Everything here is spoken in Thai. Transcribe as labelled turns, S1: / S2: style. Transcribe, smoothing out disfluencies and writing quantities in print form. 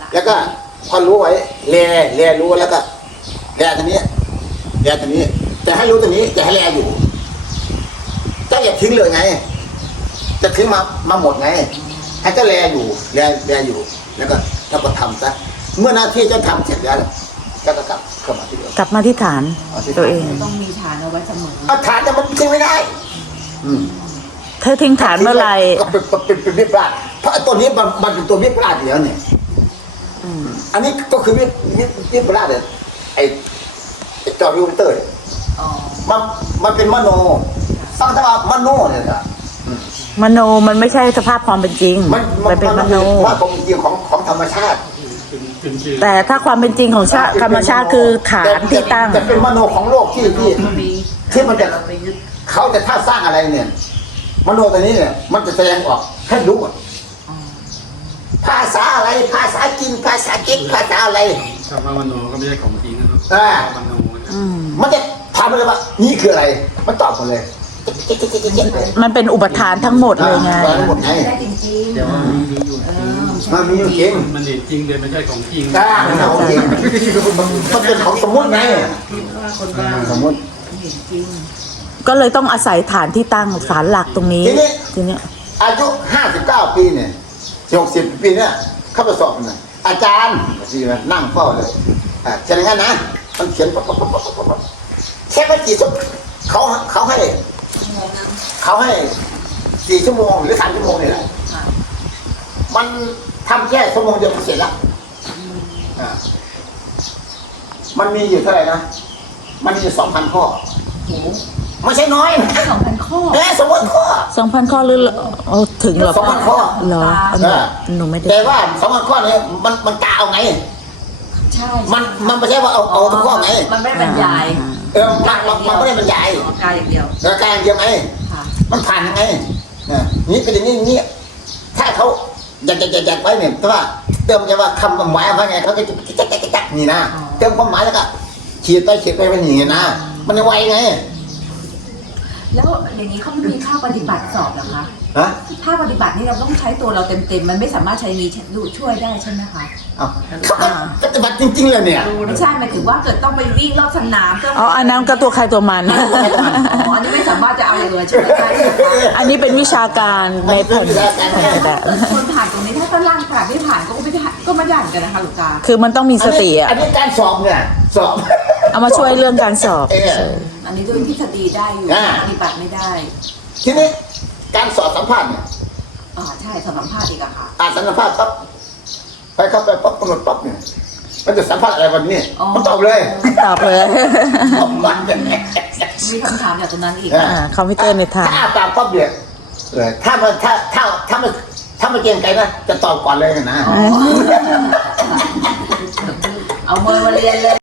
S1: แล้วก็พอรู้ไว้แลรู้แล้วก็แลตรงนี้แต่ให้รู้ตรงนี้จะให้แลอยู่เจ้าอย่าทิ้งเลยไงจะทิ้งมาหมดไงให้เจ้าแลอยู่แลอยู่แล้วก็ทำซะเมื่อหน้าที่เจ้าทำเสร็จแล้วเจ้าก็กลับเข้ามาที่เดิม
S2: กลับมาที่ฐานตัวเอง
S3: ต้องมีฐานเอาไว้เสมอ
S1: เอาฐานแต่มันทิ้งไม่ได้
S2: เธอทิ้งฐานเมื่อไหร่
S1: ก็เป็นวิปลาสเพราะตัวนี้มันเป็นตัววิปลาสอยู่แล้วเนี่ยอันนี้ก็คือวิปลาสเนี่ยไอ้จอร์วิวเตอร์มันเป็นมโนฟังถ้ามโนเนี่ยนะ
S2: มโนมันไม่ใช่สภาพความเป็นจริงมันเป็นมโน
S1: ว่าความเป็นจริงของธรรมชาติ
S2: แต่ถ้าความเป็นจริงของธรรมชาติคือฐานที่ตั้ง
S1: แต่เป็นมโนของโลกที่มันจะเขาจะถ้าสร้างอะไรเนี่ยมโนตัวนี้เนี่ยมันจะแสดงออกให้รู้ภาษาอะไรภาษาจีนภาษาเก๊กภาษาอะไร
S4: คำว่ามโนก็ไม่ใช่ของจริงนะครับมโน
S1: มันจะถามเลยว่านี่คืออะไรมันตอบหมดเลย
S2: มันเป็นอุปทานทั้งหมดเลยไง
S1: ทั้งหมดไง
S3: ได้จริง
S4: เดี๋ยวมันมีอยู่จริง
S1: มันมีอยู่จริง
S4: มันเห็นจริงเลยไม่ใช่ของจริง
S1: มันของจริงมันเป็นของสมมติไง
S3: คนบ้า
S1: สมมติ
S3: เห็นจริง
S2: ก็เลยต้องอาศัยฐานที่ตั้งฐานหลักตรงนี้ทีนี้
S1: อายุ59 ปีเนี่ย60 ปีเนี่ยเข้าไปสอบนะอาจารย์ที่นั่งเฝ้าเลยเช่นงั้นนะมันเขียนแค่ไม่กี่ชั่วโมงเขาให้4 ชั่วโมงหรือ3 ชั่วโมงนี่แหละมันทำแค่ชั่วโมงเดียวเสร็จแล้วมันมีอยู่เท่าไหร่นะมันมีอยู่ 2,000 ข้อไม่ใช่น้อยนะ
S3: 2,000 ข้อ
S1: 2,000 ข้อ
S2: 2,000 ข้อหรือถึงหรอ
S1: 2,000 ข้อ
S2: เหรอหนูไม่ได้
S1: แต่ว่า2,000 ข้อนี้มันกะเอาไง
S3: ใช่
S1: มันไม่ใช่ว่าเอาทุกข้อไง
S3: มันไม่บรรยาย
S1: มันไม่ได้บรรยาย
S3: กายอย่างเดียว
S1: การเดียวไง
S3: ค่ะ
S1: มันผ่านยังไงนี่เป็นอย่างนี้ถ้าเขาอยากไว้เนี่ยแต่ว่าเติมจะว่าคำหมายว่าไงเขาก็จะนี่นะเติมความหมายแล้วก็ขีดไปเป็นอย่างนี้นะมันไวไง
S3: แล้วอย่างนี้เขาไม่มีภาคปฏิบัติสอบเหรอคะ
S1: ฮะ
S3: ภาคปฏิบัตินี่เราต้องใช้ตัวเราเต็มๆมันไม่สามารถใช้มีช่วยได้ใช่ไหมคะ
S1: เขาปฏิบัติจริงๆเลยเนี่ย
S3: ไม่ใช่หมายถึงว่าเกิดต้องไปวิ่งรอบสนามต้อง
S2: อ๋ออันนั้นก็ตัวใครตัวมัน
S3: อันนี้ไม่สามารถจะเอาเลยช่วยได้ใช่ไหมคะ
S2: อันนี้เป็นวิชาการในผลแต่
S3: คนผ่านตรงนี้ถ้าต้นล่างผ่านไม่ผ่านก็ไม่ได้ก็ไม่ได้เหมือนกันนะคะหลวงตา
S2: คือมันต้องมีสติอ่ะ
S1: อันนี้การสอบเนี่ยสอบ
S2: เอามาช่วยเรื่องการสอบ
S3: อันนี้ด้วยทฤษฎีได้อยู่ปฏิบัติไม่ได้
S1: ทีนี้การสอบสัมภาษณ์เนี่ย
S3: ใช่สัมภาษณ์อีกอะค่ะ
S1: สัมภาษณ์ปั๊บไปเข้าไปปั๊บกำหนดปั๊บเนี่ยมันจะสัมภาษณ์อะไรวันนี้มันตอบเลย
S2: ตอบเลย
S1: มันเนี่ย
S3: มีคำถามจากตรงนั้นอีก
S2: คอมพิวเตอร์ในทาง
S1: ถ้าตามปั๊บเนี่ยถ้ามันเก่งใจนะจะตอบก่อนเลยนะ
S3: เอามือมาเรียนเลย